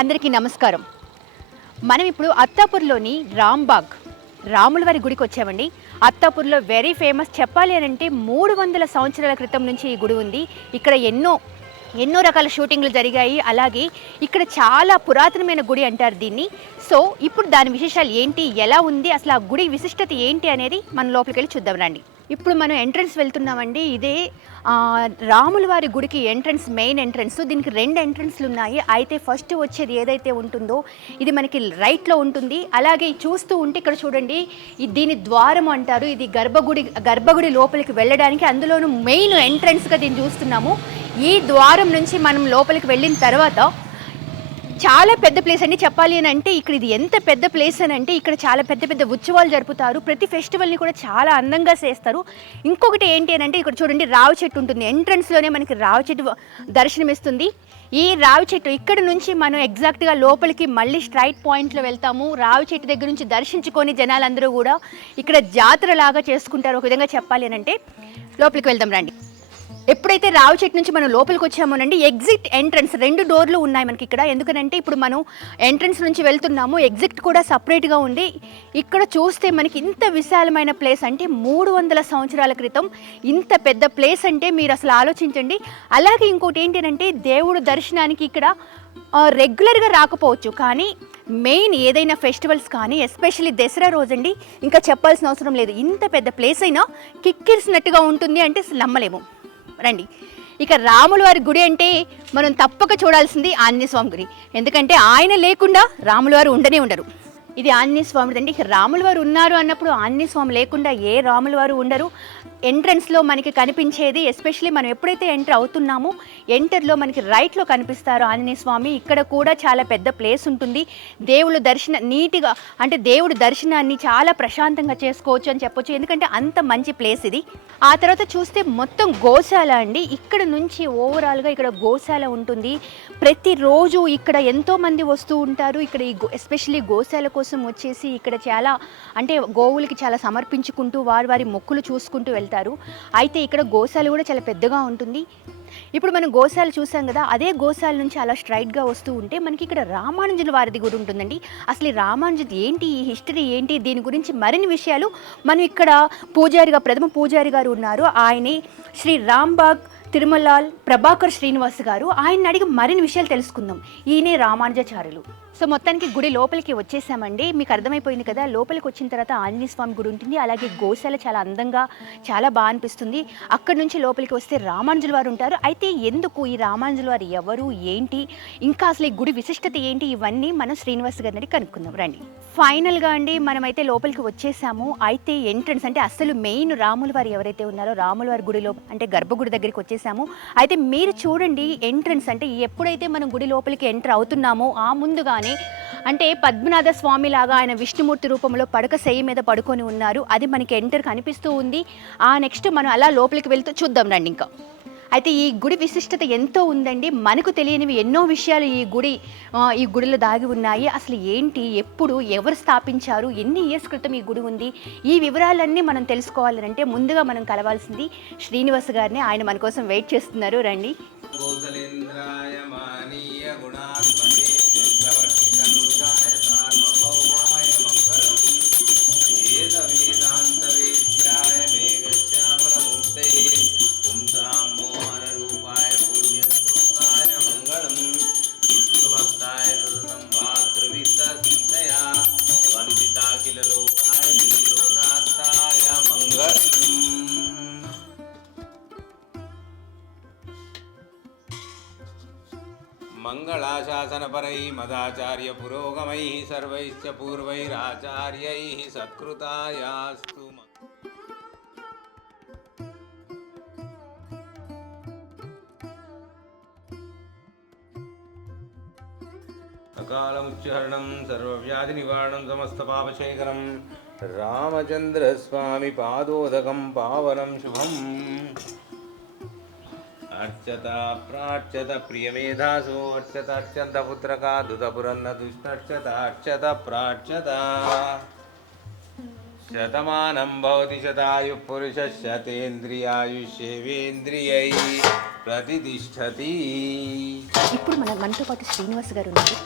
అందరికీ నమస్కారం. మనం ఇప్పుడు అత్తాపూర్లోని రాంబాగ్ రాముల వారి గుడికి వచ్చామండి. అత్తాపూర్లో వెరీ ఫేమస్. చెప్పాలి అని అంటే 300 సంవత్సరాల క్రితం నుంచి ఈ గుడి ఉంది. ఇక్కడ ఎన్నో రకాల షూటింగ్లు జరిగాయి. అలాగే ఇక్కడ చాలా పురాతనమైన గుడి అంటారు దీన్ని. సో ఇప్పుడు దాని విశేషాలు ఏంటి, ఎలా ఉంది, అసలు ఆ గుడి విశిష్టత ఏంటి అనేది మనం లోపలికి వెళ్ళి చూద్దాం రండి. ఇప్పుడు మనం ఎంట్రన్స్ వెళ్తున్నామండి. ఇదే రాముల వారి గుడికి ఎంట్రన్స్, మెయిన్ ఎంట్రన్స్. దీనికి 2 ఎంట్రన్స్లు ఉన్నాయి. అయితే ఫస్ట్ వచ్చేది ఏదైతే ఉంటుందో ఇది మనకి రైట్లో ఉంటుంది. అలాగే చూస్తూ ఉంటే ఇక్కడ చూడండి, దీని ద్వారం అంటారు. ఇది గర్భగుడి లోపలికి వెళ్ళడానికి, అందులోనూ మెయిన్ ఎంట్రన్స్గా దీన్ని చూస్తున్నాము. ఈ ద్వారం నుంచి మనం లోపలికి వెళ్ళిన తర్వాత చాలా పెద్ద ప్లేస్ అండి. చెప్పాలి అని అంటే ఇక్కడ ఇది ఎంత పెద్ద ప్లేస్ అని అంటే ఇక్కడ చాలా పెద్ద పెద్ద ఉత్సవాలు జరుపుతారు. ప్రతి ఫెస్టివల్ని కూడా చాలా అందంగా చేస్తారు. ఇంకొకటి ఏంటి అని అంటే ఇక్కడ చూడండి, రావి చెట్టు ఉంటుంది. ఎంట్రన్స్లోనే మనకి రావి చెట్టు దర్శనమిస్తుంది. ఈ రావి చెట్టు ఇక్కడ నుంచి మనం ఎగ్జాక్ట్గా లోపలికి మళ్ళీ స్ట్రైట్ పాయింట్లో వెళ్తాము. రావి చెట్టు దగ్గర నుంచి దర్శించుకొని జనాలందరూ కూడా ఇక్కడ జాతర లాగా చేసుకుంటారు. ఒక విధంగా చెప్పాలి అని అంటే లోపలికి వెళ్దాం రండి. ఎప్పుడైతే రావి చెట్టు నుంచి మనం లోపలికి వచ్చామోనండి, ఎగ్జిట్ ఎంట్రన్స్ 2 డోర్లు ఉన్నాయి మనకి ఇక్కడ. ఎందుకంటే ఇప్పుడు మనం ఎంట్రన్స్ నుంచి వెళ్తున్నాము, ఎగ్జిట్ కూడా సపరేట్గా ఉంది. ఇక్కడ చూస్తే మనకి ఇంత విశాలమైన ప్లేస్ అంటే 300 సంవత్సరాల క్రితం ఇంత పెద్ద ప్లేస్ అంటే మీరు అసలు ఆలోచించండి. అలాగే ఇంకోటి ఏంటి అంటే దేవుడు దర్శనానికి ఇక్కడ రెగ్యులర్గా రాకపోవచ్చు, కానీ మెయిన్ ఏదైనా ఫెస్టివల్స్ కానీ ఎస్పెషల్లీ దసరా రోజండి ఇంకా చెప్పాల్సిన అవసరం లేదు. ఇంత పెద్ద ప్లేస్ అయినా కిక్కిరిసినట్టుగా ఉంటుంది అంటే నమ్మలేము. రండి. ఇక రాముల వారి గుడి అంటే మనం తప్పక చూడాల్సింది ఆంజనేయ స్వామి గుడి. ఎందుకంటే ఆయన లేకుండా రాముల వారు ఉండరు. ఇది ఆంజనేయ స్వామి అండి. రాముల వారు ఉన్నారు అన్నప్పుడు ఆంజనేయ స్వామి లేకుండా ఏ రాముల వారు ఉండరు. ఎంట్రన్స్లో మనకి కనిపించేది, ఎస్పెషలీ మనం ఎప్పుడైతే ఎంటర్ అవుతున్నామో ఎంటర్లో మనకి రైట్లో కనిపిస్తారు ఆంజనేయ స్వామి. ఇక్కడ కూడా చాలా పెద్ద ప్లేస్ ఉంటుంది. దేవుడి దర్శనాన్ని చాలా ప్రశాంతంగా చేసుకోవచ్చు అని చెప్పొచ్చు. ఎందుకంటే అంత మంచి ప్లేస్ ఇది. ఆ తర్వాత చూస్తే మొత్తం గోశాల అండి. ఇక్కడ నుంచి ఓవరాల్గా ఇక్కడ గోశాల ఉంటుంది. ప్రతిరోజు ఇక్కడ ఎంతోమంది వస్తూ ఉంటారు. ఇక్కడ ఎస్పెషలీ గోశాల కోసం వచ్చేసి ఇక్కడ చాలా అంటే గోవులకి చాలా సమర్పించుకుంటూ వారి మొక్కులు చూసుకుంటూ వెళ్తారు. అయితే ఇక్కడ గోశాల కూడా చాలా పెద్దగా ఉంటుంది. ఇప్పుడు మనం గోశాల చూసాం కదా, అదే గోశాల నుంచి అలా స్ట్రైట్గా వస్తూ ఉంటే మనకి ఇక్కడ రామానుజుల వారిది కూడా ఉంటుందండి. అసలు ఈ రామానుజుది ఏంటి, ఈ హిస్టరీ ఏంటి, దీని గురించి మరిన్ని విషయాలు మనం ఇక్కడ ప్రథమ పూజారి గారు ఉన్నారు. ఆయనే శ్రీ రాంబాగ్ తిరుమలాల్ ప్రభాకర్ శ్రీనివాస్ గారు. ఆయన అడిగి మరిన్ని విషయాలు తెలుసుకుందాం. ఈయనే రామానుజాచార్యులు. సో మొత్తానికి గుడి లోపలికి వచ్చేసామండి. మీకు అర్థమైపోయింది కదా, లోపలికి వచ్చిన తర్వాత ఆంజనేయ స్వామి గుడి ఉంటుంది. అలాగే గోశాల చాలా అందంగా చాలా బాగా అనిపిస్తుంది. అక్కడ నుంచి లోపలికి వస్తే రామానుజుల వారు ఉంటారు. అయితే ఎందుకు ఈ రామానుజుల వారు ఎవరు, ఏంటి, ఇంకా అసలు ఈ గుడి విశిష్టత ఏంటి, ఇవన్నీ మనం శ్రీనివాస్ గారిని కనుక్కుందాం రండి. ఫైనల్గా అండి మనమైతే లోపలికి వచ్చేసాము. అయితే ఎంట్రన్స్ అంటే అసలు మెయిన్ రాముల వారు ఎవరైతే ఉన్నారో రాముల వారి గుడిలో అంటే గర్భగుడి దగ్గరికి వచ్చేసాము. అయితే మీరు చూడండి, ఎంట్రన్స్ అంటే ఎప్పుడైతే మనం గుడి లోపలికి ఎంటర్ అవుతున్నామో ఆ ముందుగానే అంటే పద్మనాభ స్వామి లాగా ఆయన విష్ణుమూర్తి రూపంలో పడక శయ్య మీద పడుకొని ఉన్నారు. అది మనకి ఎంటర్ కనిపిస్తూ ఉంది. నెక్స్ట్ మనం అలా లోపలికి వెళ్తూ చూద్దాం రండి. ఇంకా అయితే ఈ గుడి విశిష్టత ఎంతో ఉందండి. మనకు తెలియనివి ఎన్నో విషయాలు ఈ గుడిలో దాగి ఉన్నాయి. అసలు ఏంటి, ఎప్పుడు, ఎవరు స్థాపించారు, ఎన్ని ఇయర్స్ క్రితం ఈ గుడి ఉంది, ఈ వివరాలన్నీ మనం తెలుసుకోవాలంటే ముందుగా మనం కలవాల్సింది శ్రీనివాస్ గారిని. ఆయన మన కోసం వెయిట్ చేస్తున్నారు. రండి. మంగళాశాసనపరై మదాచార్య పురోగమై సర్వైశ్చ పూర్వైరాచార్యై సత్కృతాయాస్తు. అకాలముచ్చరణం సర్వవ్యాధి నివారణం సమస్త పాపశేఖరం రామచంద్రస్వామి పాదోదకం పావనం శుభం. అర్చత ప్రార్చత ప్రియమేధాసో అర్చత అర్చంత పుత్రకా దుతపురన్న దుష్టర్చత అర్చత ప్రార్చత. శతమానం భవతి శతాయు పురుష శతేంద్రియాయుష్యేవేంద్రియై ప్రతిష్టతి. ఇప్పుడు మనతో పాటు శ్రీనివాస్ గారు ఉన్నారు.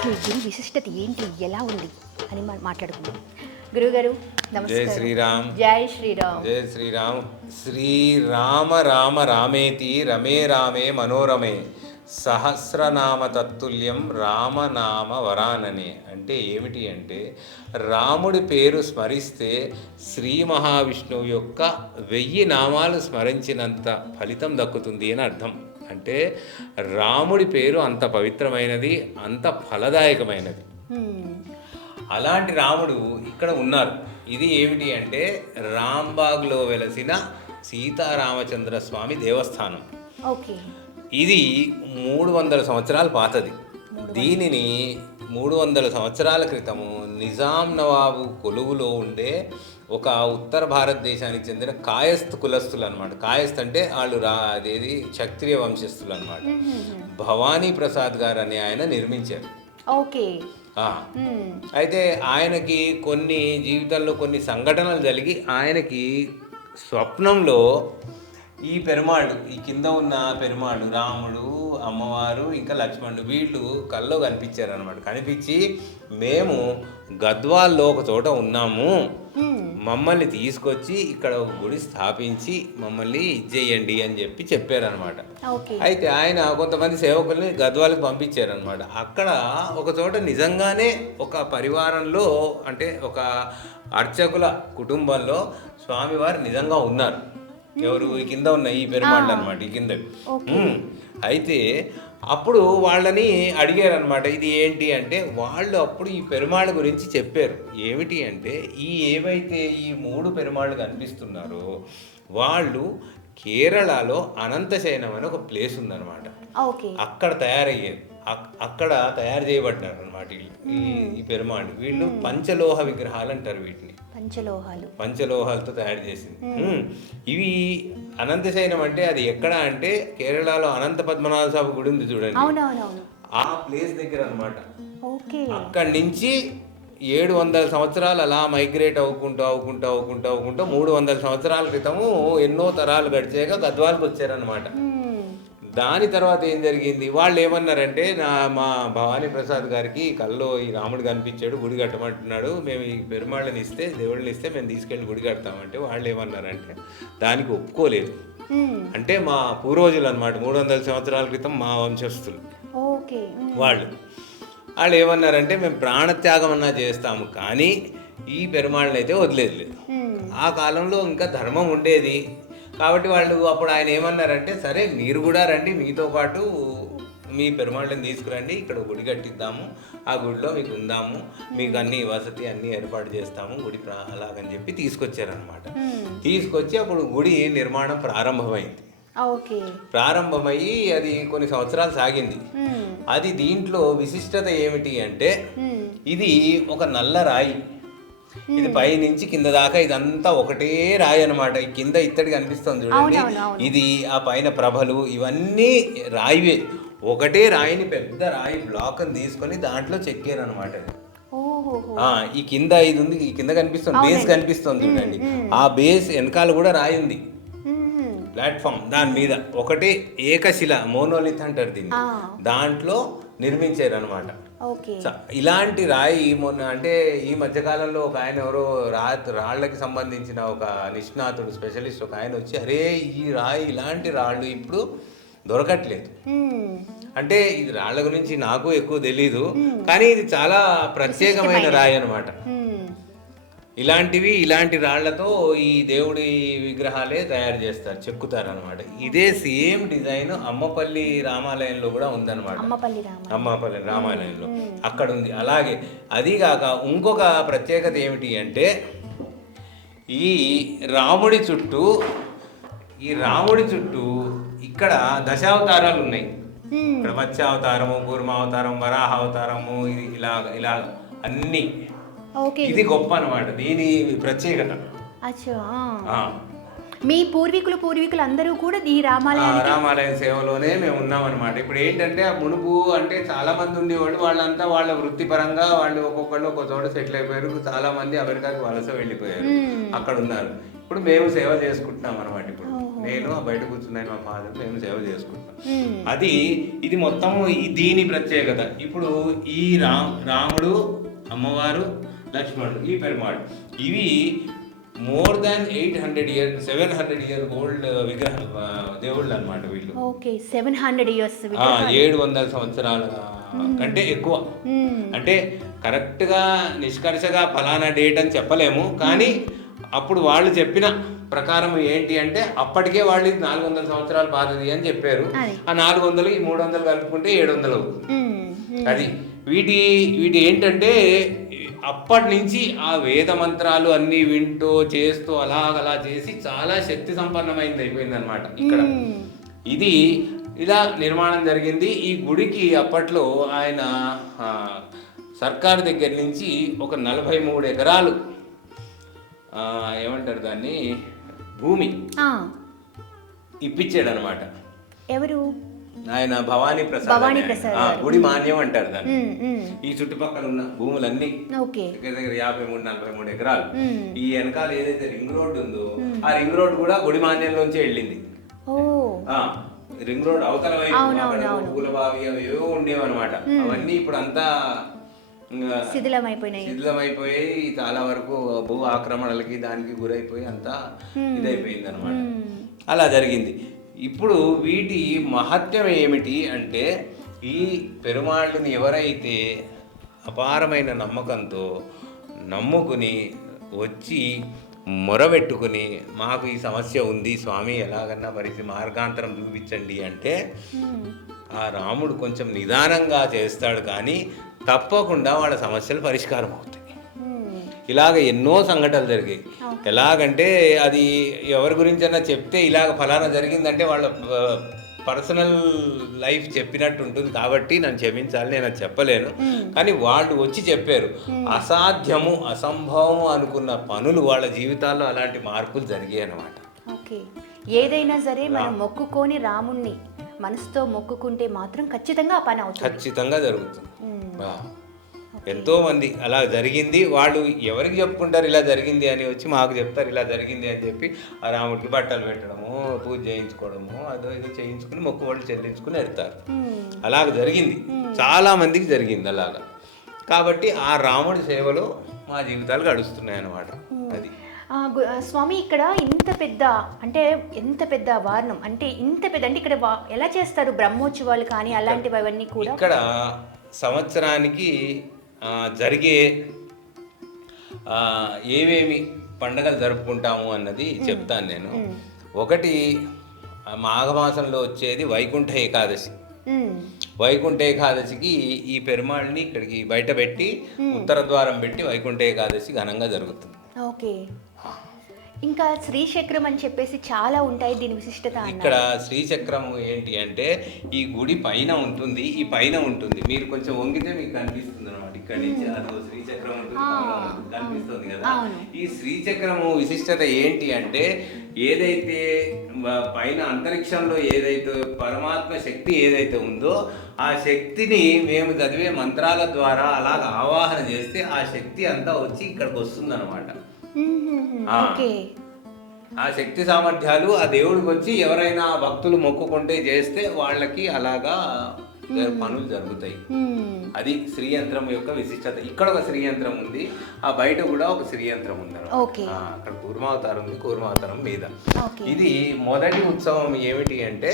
అసలు ఈ గుడి విశిష్టత ఏంటి, ఎలా ఉంది అని మాట్లాడుకుందాం. గురువుగారు జై నమస్కారం. శ్రీరామ్. జై శ్రీరామ్. జై శ్రీరామ్. శ్రీరామ రామ రామేతి రమే రామే మనోరమే సహస్రనామ తత్తుల్యం రామనామ వరాననే. అంటే ఏమిటి అంటే, రాముడి పేరు స్మరిస్తే శ్రీ మహావిష్ణువు యొక్క 1000 నామాలు స్మరించినంత ఫలితం దక్కుతుంది అని అర్థం. అంటే రాముడి పేరు అంత పవిత్రమైనది, అంత ఫలదాయకమైనది. అలాంటి రాముడు ఇక్కడ ఉన్నారు. ఇది ఏమిటి అంటే రాంబాగ్లో వెలసిన సీతారామచంద్ర స్వామి దేవస్థానం. ఓకే. ఇది 300 సంవత్సరాల పాతది. దీనిని 300 సంవత్సరాల క్రితము నిజాం నవాబు కొలువులో ఉండే ఒక ఉత్తర భారతదేశానికి చెందిన కాయస్థ్ కులస్తులు అనమాట. కాయస్థ్ అంటే వాళ్ళు అదేది క్షత్రియ వంశస్థులు అనమాట. భవానీ ప్రసాద్ గారు అనే ఆయన నిర్మించారు. ఓకే. అయితే ఆయనకి కొన్ని జీవితంలో కొన్ని సంఘటనలు జరిగి ఆయనకి స్వప్నంలో ఈ పెరుమాళ్ళు, ఈ కింద ఉన్న పెరుమాళ్ళు, రాముడు, అమ్మవారు, ఇంకా లక్ష్మణుడు, వీళ్ళు కల్లో కనిపించారు అనమాట. కనిపించి మేము గద్వాల్లో ఒక చోట ఉన్నాము, మమ్మల్ని తీసుకొచ్చి ఇక్కడ ఒక గుడి స్థాపించి మమ్మల్ని ఇచ్చేయండి అని చెప్పారనమాట. అయితే ఆయన కొంతమంది సేవకుల్ని గద్వాలకు పంపించారనమాట. అక్కడ ఒక చోట నిజంగానే ఒక పరివారంలో, అంటే ఒక అర్చకుల కుటుంబంలో స్వామివారు నిజంగా ఉన్నారు. ఎవరు? ఈ కింద ఉన్న ఈ పెరుమాళ్ళు అనమాట, ఈ కింద. అయితే అప్పుడు వాళ్ళని అడిగారనమాట, ఇది ఏంటి అంటే వాళ్ళు అప్పుడు ఈ పెరుమాళ్ళ గురించి చెప్పారు. ఏమిటి అంటే ఏవైతే ఈ 3 పెరుమాళ్ళు కనిపిస్తున్నారో వాళ్ళు కేరళలో అనంతశయనం అని ఒక ప్లేస్ ఉందన్నమాట. అక్కడ తయారయ్యేది, అక్కడ తయారు చేయబడ్డారు అనమాట ఈ పెరుమాళ్ళు. వీళ్ళు పంచలోహ విగ్రహాలు అంటారు వీటిని. పంచలోహాలతో తయారు చేసింది. ఇవి అనంతశయనం అంటే అది ఎక్కడ అంటే కేరళలో అనంత పద్మనాభ స్వామి గుడి ఉంది చూడండి, ఆ ప్లేస్ దగ్గర అనమాట. అక్కడి నుంచి 700 సంవత్సరాలు అలా మైగ్రేట్ అవ్వుకుంటూ 300 సంవత్సరాల క్రితము ఎన్నో తరాలు గడిచాక గద్వాలకు వచ్చారనమాట. దాని తర్వాత ఏం జరిగింది, వాళ్ళు ఏమన్నారంటే మా భవానీ ప్రసాద్ గారికి కల్లో ఈ రాముడు కనిపించాడు, గుడి కట్టమంటున్నాడు, మేము ఈ పెరుమాళ్ళని ఇస్తే, దేవుళ్ళని ఇస్తే మేము తీసుకెళ్ళి గుడి కడతామంటే వాళ్ళు ఏమన్నారంటే దానికి ఒప్పుకోలేదు. అంటే మా పూర్వజులు అనమాట, 300 సంవత్సరాల క్రితం మా వంశస్థులు వాళ్ళు ఏమన్నారంటే మేము ప్రాణత్యాగం అన్నా చేస్తాము కానీ ఈ పెరుమాళ్ళని అయితే వదిలేదు. ఆ కాలంలో ఇంకా ధర్మం ఉండేది కాబట్టి వాళ్ళు అప్పుడు ఆయన ఏమన్నారంటే, సరే మీరు కూడా రండి, మీతో పాటు మీ పెరుమాళ్ళని తీసుకురండి, ఇక్కడ గుడి కట్టిద్దాము, ఆ గుడిలో మీకు ఉందాము, మీకు అన్ని వసతి అన్నీ ఏర్పాటు చేస్తాము, గుడి అలాగని చెప్పి తీసుకొచ్చారనమాట. తీసుకొచ్చి అప్పుడు గుడి నిర్మాణం ప్రారంభమైంది. ప్రారంభమయ్యి అది కొన్ని సంవత్సరాలు సాగింది. అది దీంట్లో విశిష్టత ఏమిటి అంటే ఇది ఒక నల్ల రాయి. ఇది పై నుంచి కింద దాకా ఇదంతా ఒకటే రాయి అనమాట. ఈ కింద ఇత్తడి కనిపిస్తుంది చూడండి, ఇది ఆ పైన ప్రభలు ఇవన్నీ రాయివే. ఒకటే రాయిని, పెద్ద రాయి బ్లాక్ అని తీసుకొని దాంట్లో చెక్కారు అనమాట. ఈ కింద ఇది ఉంది, ఈ కింద కనిపిస్తుంది, బేస్ కనిపిస్తుంది చూడండి, ఆ బేస్ వెనకాల కూడా రాయి ఉంది, ప్లాట్ఫామ్. దాని మీద ఒకటే ఏకశిల, మోనోలిత్ అంటారు దీన్ని, దాంట్లో నిర్మించారు అనమాట. ఇలాంటి రాయి మొన్న అంటే ఈ మధ్యకాలంలో ఒక ఆయన ఎవరో రాళ్ళకి సంబంధించిన ఒక నిష్ణాతుడు, స్పెషలిస్ట్ ఒక ఆయన వచ్చి, అరే ఈ రాయి ఇలాంటి రాళ్ళు ఇప్పుడు దొరకట్లేదు అంటే, ఇది రాళ్ళ గురించి నాకు ఎక్కువ తెలీదు కానీ ఇది చాలా ప్రత్యేకమైన రాయి అనమాట. ఇలాంటి రాళ్లతో ఈ దేవుడి విగ్రహాలే తయారు చేస్తారు, చెక్కుతారు అనమాట. ఇదే సేమ్ డిజైన్ అమ్మపల్లి రామాలయంలో కూడా ఉందన్నమాట. అమ్మపల్లి రామాలయంలో అక్కడ ఉంది. అలాగే అదిగాక ఇంకొక ప్రత్యేకత ఏమిటి అంటే ఈ రాముడి చుట్టూ ఇక్కడ దశావతారాలు ఉన్నాయి. ఇక్కడ మత్స్యావతారము, కూర్మావతారం, వరాహ అవతారము, ఇలా అన్ని. ఇది గొప్ప అన్నమాట, దీని ప్రత్యేకత. మీ పూర్వీకులు అందరూ కూడా ఈ రామాలయం సేవలోనే మేము ఉన్నాం అనమాట. ఇప్పుడు ఏంటంటే మునుపు అంటే చాలా మంది ఉండేవాళ్ళు, వాళ్ళంతా వాళ్ళ వృత్తిపరంగా వాళ్ళు ఒక్కొక్కళ్ళు ఒక్కొక్క చోట సెటిల్ అయిపోయారు. చాలా మంది అమెరికాకి వలస వెళ్ళిపోయారు, అక్కడ ఉన్నారు. ఇప్పుడు మేము సేవ చేసుకుంటున్నాం అనమాట. ఇప్పుడు నేను బయట కూర్చున్నాను, మా ఫాదర్, మేము సేవ చేసుకుంటాం. అది ఇది మొత్తం దీని ప్రత్యేకత. ఇప్పుడు ఈ రాముడు, అమ్మవారు, లక్ష్మణుడు, ఈ పెరుమాళ్, ఇవి మోర్ దాన్ 700 ఇయర్ ఓల్డ్ విగ్రహాలు, దేవుళ్ళు అనమాట వీళ్ళు. ఓకే, 700 ఇయర్స్, 700 సంవత్సరాల కంటే ఎక్కువ. అంటే కరెక్ట్గా నిష్కర్షగా ఫలానా డేట్ అని చెప్పలేము, కానీ అప్పుడు వాళ్ళు చెప్పిన ప్రకారం ఏంటి అంటే అప్పటికే వాళ్ళు 400 సంవత్సరాల పాతది అని చెప్పారు. ఆ 400 ఈ 300 కలుపుకుంటే 700 అవుతుంది. అది వీటి ఏంటంటే అప్పటి నుంచి ఆ వేద మంత్రాలు అన్నీ వింటూ చేస్తూ అలా చేసి చాలా శక్తి సంపన్నమైంది అయిపోయింది అనమాట ఇక్కడ. ఇది ఇలా నిర్మాణం జరిగింది. ఈ గుడికి అప్పట్లో ఆయన సర్కారు దగ్గర నుంచి ఒక 43 ఎకరాలు ఏమంటారు దాన్ని, భూమి ఇప్పించాడు అనమాట. ఎవరు? ఆయన భవానీ ప్రసాద్. గుడి మాన్యం అంటారు దాన్ని. ఈ చుట్టుపక్కల ఉన్న భూములన్నీ దగ్గర 53-43 ఎకరాలు. ఈ వెనకాల ఏదైతే రింగ్ రోడ్ ఉందో ఆ రింగ్ రోడ్ కూడా గుడి మాన్యంలోంచి వెళ్ళింది. రింగ్ రోడ్ అవతల వైపు పూలబావి అవి ఏవో ఉండేవన్నమాట. అవన్నీ ఇప్పుడు అంతా శిథిలమైపోయి చాలా వరకు భూ ఆక్రమణలకి దానికి గురైపోయి అంతా ఇదైపోయింది అనమాట. అలా జరిగింది. ఇప్పుడు వీటి మహత్యం ఏమిటి అంటే, ఈ పెరుమాళ్ళని ఎవరైతే అపారమైన నమ్మకంతో నమ్ముకుని వచ్చి మొరబెట్టుకుని మాకు ఈ సమస్య ఉంది స్వామి, ఎలాగన్నా మార్గాంతరం చూపించండి అంటే ఆ రాముడు కొంచెం నిదానంగా చేస్తాడు, కానీ తప్పకుండా వాళ్ళ సమస్యలు పరిష్కారం అవుతాయి. ఇలాగ ఎన్నో సంఘటనలు జరిగాయి. ఎలాగంటే అది ఎవరి గురించైనా చెప్తే ఇలాగ ఫలానా జరిగిందంటే వాళ్ళ పర్సనల్ లైఫ్ చెప్పినట్టు ఉంటుంది, కాబట్టి నన్ను క్షమించాలి, నేను అది చెప్పలేను. కానీ వాళ్ళు వచ్చి చెప్పారు, అసాధ్యము అసంభవము అనుకున్న పనులు వాళ్ళ జీవితాల్లో అలాంటి మార్పులు జరిగాయి అన్నమాట. ఓకే, ఏదైనా సరే మనం మొక్కుకొని రాముణ్ణి మనసుతో మొక్కుకుంటే మాత్రం ఖచ్చితంగా ఆ పని అవుతుంది, ఖచ్చితంగా జరుగుతుంది. ఎంతో మంది అలా జరిగింది. వాళ్ళు ఎవరికి చెప్పుకుంటారు ఇలా జరిగింది అని, వచ్చి మాకు చెప్తారు ఇలా జరిగింది అని చెప్పి ఆ రాముడికి బట్టలు పెట్టడము, పూజ చేయించుకోవడము, అదో ఏదో చేయించుకుని మొక్కుబడులు చెల్లించుకుని వెళ్తారు. అలాగ జరిగింది, చాలా మందికి జరిగింది అలాగా. కాబట్టి ఆ రాముడి సేవలో మా జీవితాలు గడుస్తున్నాయి అన్నమాట. అది స్వామి, ఇక్కడ ఇంత పెద్ద వారణం అంటే ఇంత పెద్ద, అంటే ఇక్కడ ఎలా చేస్తారు బ్రహ్మోత్సవాలు కానీ అలాంటివి అవన్నీ కూడా? ఇక్కడ సంవత్సరానికి జరిగే ఏమేమి పండుగలు జరుపుకుంటాము అన్నది చెప్తాను నేను. ఒకటి మాఘమాసంలో వచ్చేది వైకుంఠ ఏకాదశి. వైకుంఠ ఏకాదశికి ఈ పెరుమాళ్ళని ఇక్కడికి బయట పెట్టి ఉత్తర ద్వారం పెట్టి వైకుంఠ ఏకాదశి ఘనంగా జరుగుతుంది. ఓకే, ఇంకా శ్రీచక్రం అని చెప్పేసి చాలా ఉంటాయి, దీని విశిష్టత. ఇక్కడ శ్రీచక్రం ఏంటి అంటే ఈ గుడి పైన ఉంటుంది, ఈ పైన ఉంటుంది, మీరు కొంచెం వంగితే మీకు కనిపిస్తుంది అనమాట. ఇక్కడ నుంచి అదో శ్రీచక్రం ఉంటుంది, కనిపిస్తుంది కదా. ఈ శ్రీచక్రము విశిష్టత ఏంటి అంటే, ఏదైతే పైన అంతరిక్షంలో ఏదైతే పరమాత్మ శక్తి ఏదైతే ఉందో ఆ శక్తిని మేము చదివే మంత్రాల ద్వారా అలాగ ఆవాహన చేస్తే ఆ శక్తి అంతా వచ్చి ఇక్కడికి వస్తుంది అనమాట. ఆ శక్తి సామర్థ్యాలు ఆ దేవుడికి వచ్చి ఎవరైనా భక్తులు మొక్కుకుంటే చేస్తే వాళ్ళకి అలాగా పనులు జరుగుతాయి. అది శ్రీయంత్రం యొక్క విశిష్టత. ఇక్కడ ఒక శ్రీయంత్రం ఉంది, ఆ బయట కూడా ఒక శ్రీయంత్రం ఉంది. అక్కడ కూర్మావతారం ఉంది, కూర్మావతారం మీద. ఇది మొదటి ఉత్సవం ఏమిటి అంటే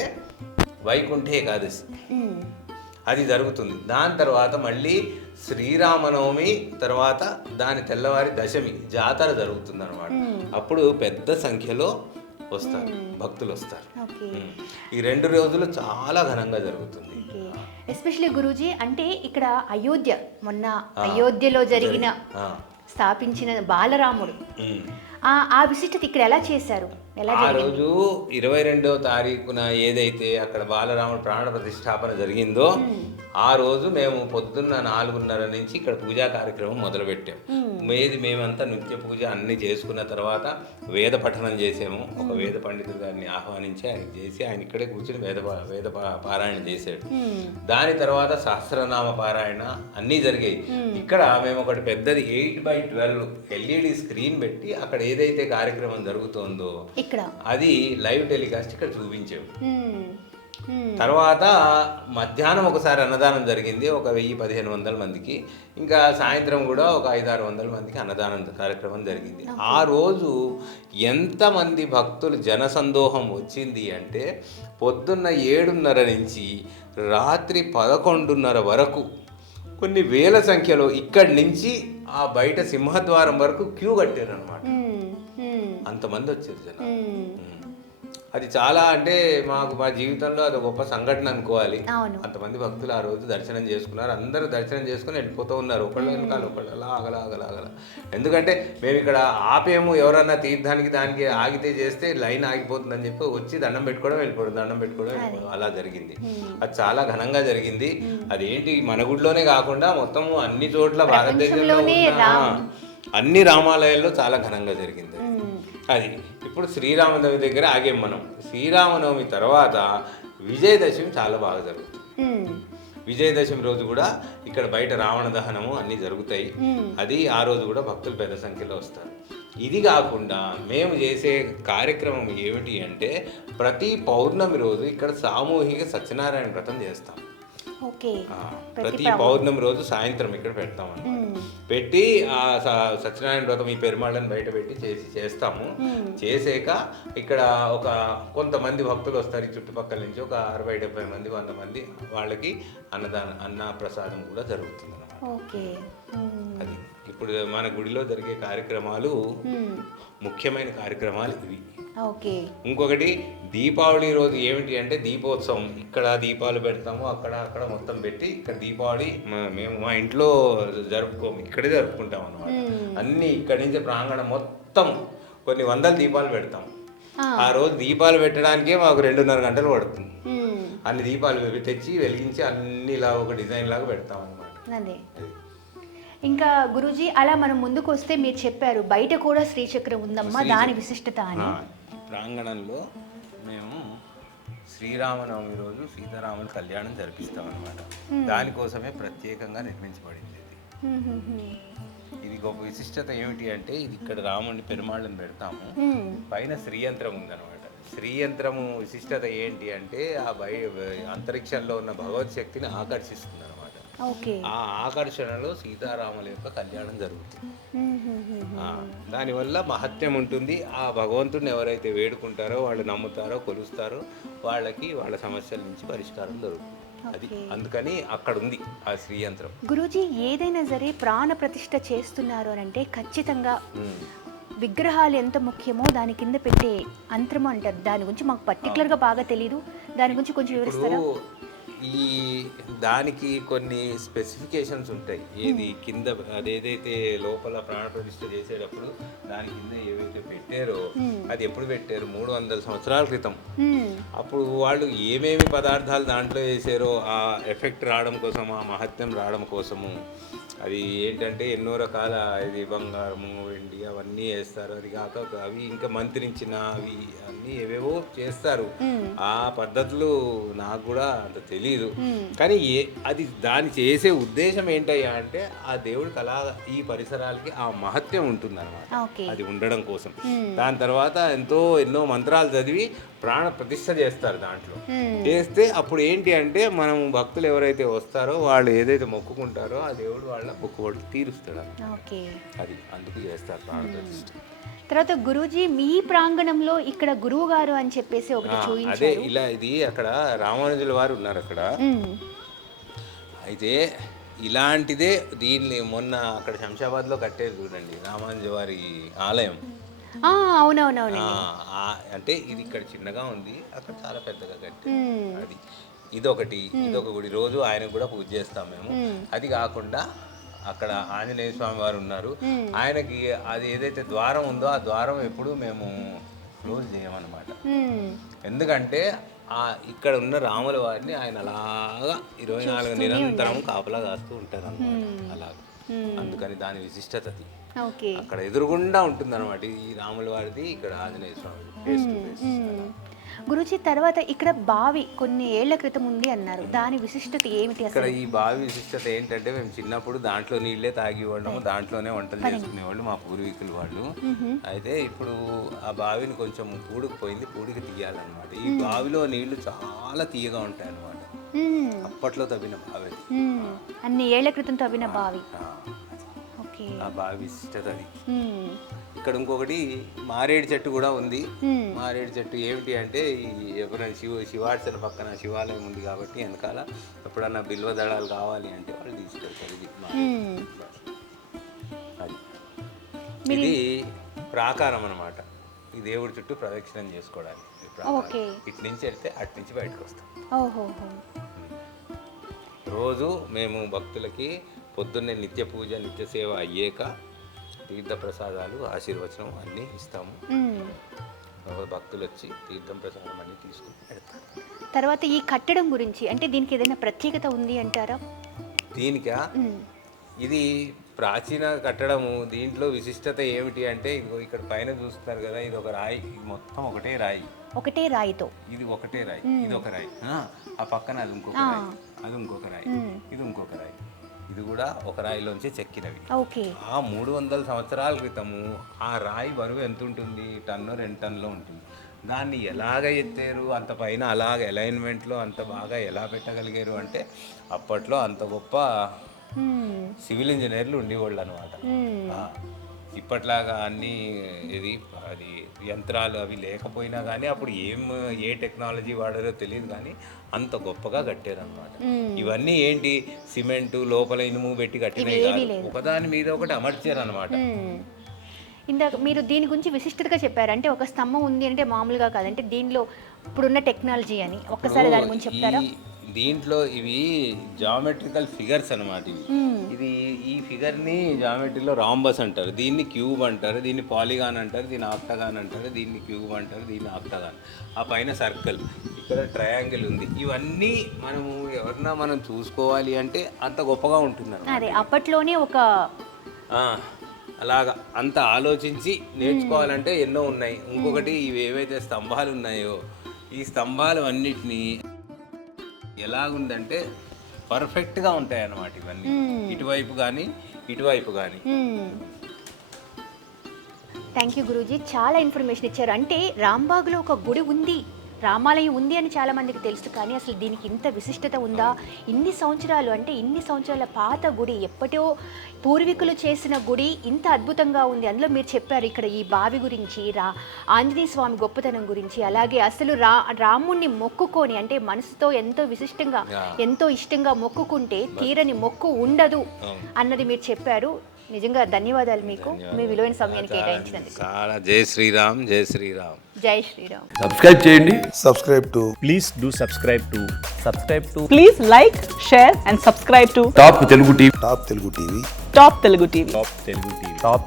వైకుంఠ ఏకాదశి, అది జరుగుతుంది. దాని తర్వాత మళ్ళీ శ్రీరామనవమి తర్వాత దాని తెల్లవారి దశమి జాతర జరుగుతుంది అనమాట. అప్పుడు పెద్ద సంఖ్యలో వస్తారు, భక్తులు వస్తారు. ఈ 2 రోజులు చాలా ఘనంగా జరుగుతుంది. ఎస్పెషల్లీ గురూజీ, అంటే ఇక్కడ అయోధ్యలో జరిగిన స్థాపించిన బాలరాముడు, ఆ విశిష్టత ఇక్కడ ఎలా చేశారు? ఆ రోజు 22వ తారీఖున ఏదైతే అక్కడ బాలరాముడు ప్రాణ ప్రతిష్టాపన జరిగిందో ఆ రోజు మేము పొద్దున్న 4:30 నుంచి ఇక్కడ పూజా కార్యక్రమం మొదలుపెట్టాం. మేమంతా నిత్య పూజ అన్ని చేసుకున్న తర్వాత వేద పఠనం చేసాము. ఒక వేద పండితుడు గారిని ఆహ్వానించి ఆయనకి చేసి ఆయన ఇక్కడే కూర్చొని వేద పారాయణ చేశాడు. దాని తర్వాత సహస్రనామ పారాయణ అన్నీ జరిగాయి. ఇక్కడ మేము ఒకటి పెద్దది 8x12 LED స్క్రీన్ పెట్టి అక్కడ ఏదైతే కార్యక్రమం జరుగుతోందో ఇక్కడ అది లైవ్ టెలికాస్ట్ ఇక్కడ చూపించాము. తర్వాత మధ్యాహ్నం ఒకసారి అన్నదానం జరిగింది, ఒక 1000-1500 మందికి. ఇంకా సాయంత్రం కూడా ఒక 500-600 మందికి అన్నదానం కార్యక్రమం జరిగింది. ఆ రోజు ఎంతమంది భక్తులు జనసందోహం వచ్చింది అంటే పొద్దున్న 7:30 నుంచి రాత్రి 11:30 వరకు కొన్ని వేల సంఖ్యలో ఇక్కడి నుంచి ఆ బయట సింహద్వారం వరకు క్యూ కట్టారు అనమాట. అంతమంది వచ్చారు జనం. అది చాలా అంటే మా జీవితంలో అది గొప్ప సంఘటన అనుకోవాలి. అంతమంది భక్తులు ఆ రోజు దర్శనం చేసుకున్నారు. అందరూ దర్శనం చేసుకుని వెళ్ళిపోతూ ఉన్నారు, ఒకళ్ళ వెనకాల ఒకళ్ళు, అలా అగల. ఎందుకంటే మేము ఇక్కడ ఆపేము, ఎవరన్నా తీర్థానికి దానికి ఆగితే చేస్తే లైన్ ఆగిపోతుందని చెప్పి వచ్చి దండం పెట్టుకోవడం వెళ్ళిపోవడం అలా జరిగింది. అది చాలా ఘనంగా జరిగింది. అదేంటి మన గుడిలోనే కాకుండా మొత్తం అన్ని చోట్ల భారతదేశంలో ఉన్న అన్ని రామాలయాల్లో చాలా ఘనంగా జరిగింది అది. ఇప్పుడు శ్రీరామనవమి దగ్గర ఆగేం మనం. శ్రీరామనవమి తర్వాత విజయదశమి చాలా బాగా జరుగుతుంది. విజయదశమి రోజు కూడా ఇక్కడ బయట రావణ దహనము అన్నీ జరుగుతాయి. అది ఆ రోజు కూడా భక్తులు పెద్ద సంఖ్యలో వస్తారు. ఇది కాకుండా మేము చేసే కార్యక్రమం ఏమిటి అంటే ప్రతి పౌర్ణమి రోజు ఇక్కడ సామూహిక సత్యనారాయణ వ్రతం చేస్తాం. ప్రతి పౌర్ణమి రోజు సాయంత్రం ఇక్కడ పెడతాం అన్నమాట. పెట్టి ఆ సత్యనారాయణ వ్రతం ఈ పెరుమాళ్ళని బయట పెట్టి చేస్తాము. చేసాక ఇక్కడ ఒక కొంతమంది భక్తులు వస్తారు చుట్టుపక్కల నుంచి, ఒక 60-70 మంది 100 మంది, వాళ్ళకి అన్న ప్రసాదం కూడా జరుగుతుంది అన్నమాట. అది ఇప్పుడు మన గుడిలో జరిగే కార్యక్రమాలు ముఖ్యమైన కార్యక్రమాలు ఇవి. ఇంకొకటి దీపావళి రోజు ఏమిటి అంటే దీపోత్సవం. ఇక్కడ దీపాలు పెడతాము, అక్కడ మొత్తం పెట్టి ఇక్కడ దీపావళి మేము మా ఇంట్లో జరుపుకోము, ఇక్కడే జరుపుకుంటాం అన్నమాట. అన్ని ఇక్కడి నుంచి ప్రాంగణం మొత్తం కొన్ని 100 దీపాలు పెడతాం. ఆ రోజు దీపాలు పెట్టడానికే మాకు 2.5 గంటలు పడుతుంది. అన్ని దీపాలు తెచ్చి వెలిగించి అన్ని ఇలా ఒక డిజైన్ లాగా పెడతాం అన్నమాట. ఇంకా గురూజీ అలా మనం ముందుకు వస్తే మీరు చెప్పారు బయట కూడా శ్రీచక్రం ఉందమ్మా, దాని విశిష్టత అని. ప్రాంగణంలో మేము శ్రీరామనవమి రోజు సీతారాముల కళ్యాణం జరిపిస్తాం అన్నమాట. దానికోసమే ప్రత్యేకంగా నిర్మించబడింది ఇది. గొప్ప విశిష్టత ఏమిటి అంటే ఇది ఇక్కడ రాముడిని పెరుమాళ్ళని పెడతాము, పైన శ్రీయంత్రం ఉందన్నమాట. శ్రీయంత్రము విశిష్టత ఏంటి అంటే ఆ అంతరిక్షంలో ఉన్న భగవత్ శక్తిని ఆకర్షిస్తుంది అనమాట. ఆ ఆకర్షణలో సీతారాముల యొక్క కళ్యాణం జరుగుతుంది. దానివల్ల మహత్యం ఉంటుంది. ఆ భగవంతుడిని ఎవరైతే వేడుకుంటారో, వాళ్ళు నమ్ముతారో, కొలుస్తారో, వాళ్ళకి వాళ్ళ సమస్యల నుంచి పరిష్కారం దొరుకుతుంది. అది అందుకని అక్కడ ఉంది ఆ శ్రీయంత్రం. గురూజీ ఏదైనా సరే ప్రాణ ప్రతిష్ఠ చేస్తున్నారు అని అంటే ఖచ్చితంగా విగ్రహాలు ఎంత ముఖ్యమో దాని కింద పెట్టే అంతరము అంటారు. దాని గురించి మాకు పర్టికులర్గా బాగా తెలీదు, దాని గురించి కొంచెం వివరిస్తారా? దానికి కొన్ని స్పెసిఫికేషన్స్ ఉంటాయి. ఏది కింద అదేదైతే లోపల ప్రాణప్రతిష్ఠ చేసేటప్పుడు దాని కింద ఏవైతే పెట్టారో అది ఎప్పుడు పెట్టారు, 300 సంవత్సరాల క్రితం. అప్పుడు వాళ్ళు ఏమేమి పదార్థాలు దాంట్లో వేసారో ఆ ఎఫెక్ట్ రావడం కోసం, ఆ మహత్యం రావడం కోసము, అది ఏంటంటే ఎన్నో రకాల ఇది బంగారము, వెండి అవన్నీ వేస్తారు. అది కాక అవి ఇంకా మంత్రించిన అవి అన్నీ ఏవేవో చేస్తారు. ఆ పద్ధతులు నాకు కూడా అంత తెలీదు. కానీ అది దాన్ని చేసే ఉద్దేశం ఏంటయ్యా అంటే ఆ దేవుడికి అలా ఈ పరిసరాలకి ఆ మహత్యం ఉంటుంది అనమాట. అది ఉండడం కోసం. దాని తర్వాత ఎన్నో మంత్రాలు చదివి ప్రాణ ప్రతిష్ఠ చేస్తారు. దాంట్లో చేస్తే అప్పుడు ఏంటి అంటే మనం భక్తులు ఎవరైతే వస్తారో వాళ్ళు ఏదైతే మొక్కుకుంటారో ఆ దేవుడు వాళ్ళ మొక్కుబడులు తీరుస్తాడు. అది అందుకు చేస్తారు ప్రాణ ప్రతిష్ఠ. తర్వాత గురూజీ మీ ప్రాంగణంలో ఇక్కడ గురువు గారు అని చెప్పేసి ఒకటి చూపించారు. అదే ఇలా ఇది అక్కడ రామానుజుల వారు ఉన్నారు అక్కడ. అయితే ఇలాంటిదే దీన్ని మొన్న అక్కడ శంషాబాద్లో కట్టేది చూడండి, రామానుజ వారి ఆలయం. అవునవునవును. అంటే ఇది ఇక్కడ చిన్నగా ఉంది, అక్కడ చాలా పెద్దగా కట్టారు. అది ఇదొక గుడి. రోజు ఆయనకు కూడా పూజ చేస్తాం మేము. అది కాకుండా అక్కడ ఆంజనేయ స్వామి వారు ఉన్నారు. ఆయనకి అది ఏదైతే ద్వారం ఉందో ఆ ద్వారం ఎప్పుడు మేము క్లోజ్ చేయమన్నమాట. ఎందుకంటే ఇక్కడ ఉన్న రాముల వారిని ఆయన అలాగా 24 నిరంతరం కాపలా కాస్తూ ఉంటారు అన్నమాట. అలాగా అందుకని దాని విశిష్టత అక్కడ ఎదురుగుండా ఉంటుంది అనమాట. ఈ రాముల వారిది, ఇక్కడ ఆంజనేయ స్వామి ఫేస్ టు ఫేస్. గురూజీ తర్వాత ఇక్కడ బావి కొన్ని ఏళ్ల క్రితం ఉంది అన్నారు, దాని విశిష్టత ఏమిటి ఇక్కడ అసలు? ఈ బావి విశిష్టత ఏంటంటే మేము చిన్నప్పుడు దాంట్లో నీళ్ళే తాగేవాళ్ళము, దాంట్లోనే వంటలు చేసుకునేవాళ్ళు మా పూర్వీకులు వాళ్ళు. అయితే ఇప్పుడు ఆ బావిని కొంచెం పూడుకుపోయింది, పూడికి తీయాలన్నమాట. ఈ బావిలో నీళ్లు చాలా తీయగా ఉంటాయి అన్నమాట. అప్పట్లో తవ్విన బావి అది. అన్ని ఏళ్ల క్రితం తవ్విన బావి. ఓకే. ఆ బావి విశిష్టత అది. ఇక్కడ ఇంకొకటి మారేడు చెట్టు కూడా ఉంది. మారేడు చెట్టు ఏమిటి అంటే ఎప్పుడైనా శివార్చన పక్కన శివాలయం ఉంది కాబట్టి వెనకాల ఎప్పుడన్నా బిల్వ దళాలు కావాలి అంటే వాళ్ళు తీసుకెళ్తారు. అది ఇది ప్రాకారం అన్నమాట. ఈ దేవుడి చుట్టూ ప్రదక్షిణం చేసుకోవడానికి ఇటు నుంచి వెళ్తే అటు నుంచి బయటకు వస్తాం. రోజు మేము భక్తులకి పొద్దున్నే నిత్య పూజ నిత్య సేవ అయ్యాక తీర్థ ప్రసాదాలు ఆశీర్వచనం అన్నీ ఇస్తాము. భక్తులు వచ్చి తీర్థం ప్రసాదం అన్నీ తీసుకుని పెడతారు. తర్వాత ఈ కట్టడం గురించి అంటే దీనికి ఏదైనా ప్రత్యేకత ఉంది అంటారా? దీనికా ఇది ప్రాచీన కట్టడము. దీంట్లో విశిష్టత ఏమిటి అంటే ఇదిగో ఇక్కడ పైన చూస్తున్నారు కదా, ఇది ఒక రాయి, ఇది మొత్తం ఒకటే రాయి. ఒకటే రాయితో ఇది ఒకటే రాయి, ఇది ఒక రాయి, ఆ పక్కన అది ఇంకొక రాయి, అది ఇంకొక రాయి, ఇది ఇంకొక రాయి, ఇది కూడా ఒక రాయిలోంచి చెక్కినవి. ఆ 300 సంవత్సరాల క్రితము ఆ రాయి బరువు ఎంత ఉంటుంది? 1 టన్ను 2 టన్నులో ఉంటుంది. దాన్ని ఎలాగ ఎత్తారు అంత పైన, అలాగ అలైన్మెంట్లో అంత బాగా ఎలా పెట్టగలిగారు అంటే అప్పట్లో అంత గొప్ప సివిల్ ఇంజనీర్లు ఉండేవాళ్ళు అనమాట. ఇప్పట్లాగా అన్నీ అది యంత్రాలు అవి లేకపోయినా కానీ అప్పుడు ఏ టెక్నాలజీ వాడారో తెలియదు కానీ అంత గొప్పగా కట్టారు అనమాట. ఇవన్నీ ఏంటి? సిమెంటు లోపల ఇనుము పెట్టి కట్టినవి కాదు, ఒకదాని మీద ఒకటి అమర్చారు అనమాట. ఇందాక మీరు దీని గురించి విశిష్టతగా చెప్పారు, అంటే ఒక స్తంభం ఉంది అంటే మామూలుగా కాదంటే దీనిలో ఇప్పుడున్న టెక్నాలజీ అని ఒక్కసారి దాని గురించి చెప్తారా? దీంట్లో ఇవి జామెట్రికల్ ఫిగర్స్ అనమాట. ఇది ఈ ఫిగర్ని జామెట్రీలో రాంబస్ అంటారు, దీన్ని క్యూబ్ అంటారు, దీన్ని పాలిగాన్ అంటారు, దీన్ని ఆక్టగాన్ అంటారు, దీన్ని క్యూబ్ అంటారు, దీన్ని ఆక్టగాన్. ఆ పైన సర్కిల్, ఇక్కడ ట్రయాంగిల్ ఉంది. ఇవన్నీ మనం చూసుకోవాలి అంటే అంత గొప్పగా ఉంటుంది. అదే అప్పట్లోనే ఒక అలాగా అంత ఆలోచించి నేర్చుకోవాలంటే ఎన్నో ఉన్నాయి. ఇంకొకటి ఇవి ఏవైతే స్తంభాలు ఉన్నాయో ఈ స్తంభాలు అన్నిటినీ ఎలాగుందంటే పర్ఫెక్ట్గా ఉంటాయి అన్నమాట. ఇవన్నీ ఇటువైపు కానీ ఇటువైపు కానీ. థ్యాంక్ యూ గురూజీ, చాలా ఇన్ఫర్మేషన్ ఇచ్చారు. అంటే రాంబాగ్లో ఒక గుడి ఉంది, రామాలయం ఉంది అని చాలా మందికి తెలుసు, కానీ అసలు దీనికి ఇంత విశిష్టత ఉందా? ఇన్ని సంవత్సరాలు అంటే ఇన్ని సంవత్సరాల పాత గుడి, ఎప్పటో పూర్వీకులు చేసిన గుడి ఇంత అద్భుతంగా ఉంది. అందులో మీరు చెప్పారు ఇక్కడ ఈ బావి గురించి, ఆంజనేయ స్వామి గొప్పతనం గురించి, అలాగే అసలు రాముణ్ణి మొక్కుకొని అంటే మనసుతో ఎంతో విశిష్టంగా ఎంతో ఇష్టంగా మొక్కుకుంటే తీరని మొక్కు ఉండదు అన్నది మీరు చెప్పారు. నిజంగా ధన్యవాదాలు మీకు, మీ విలువైన సమయాన్ని కేటాయించినందుకు. జై శ్రీరామ్, జై శ్రీరామ్, జై శ్రీరామ్. సబ్స్క్రైబ్ చేయండి. Please do subscribe to Please like, share and subscribe to top Telugu TV. Top Telugu TV. Top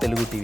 Telugu TV.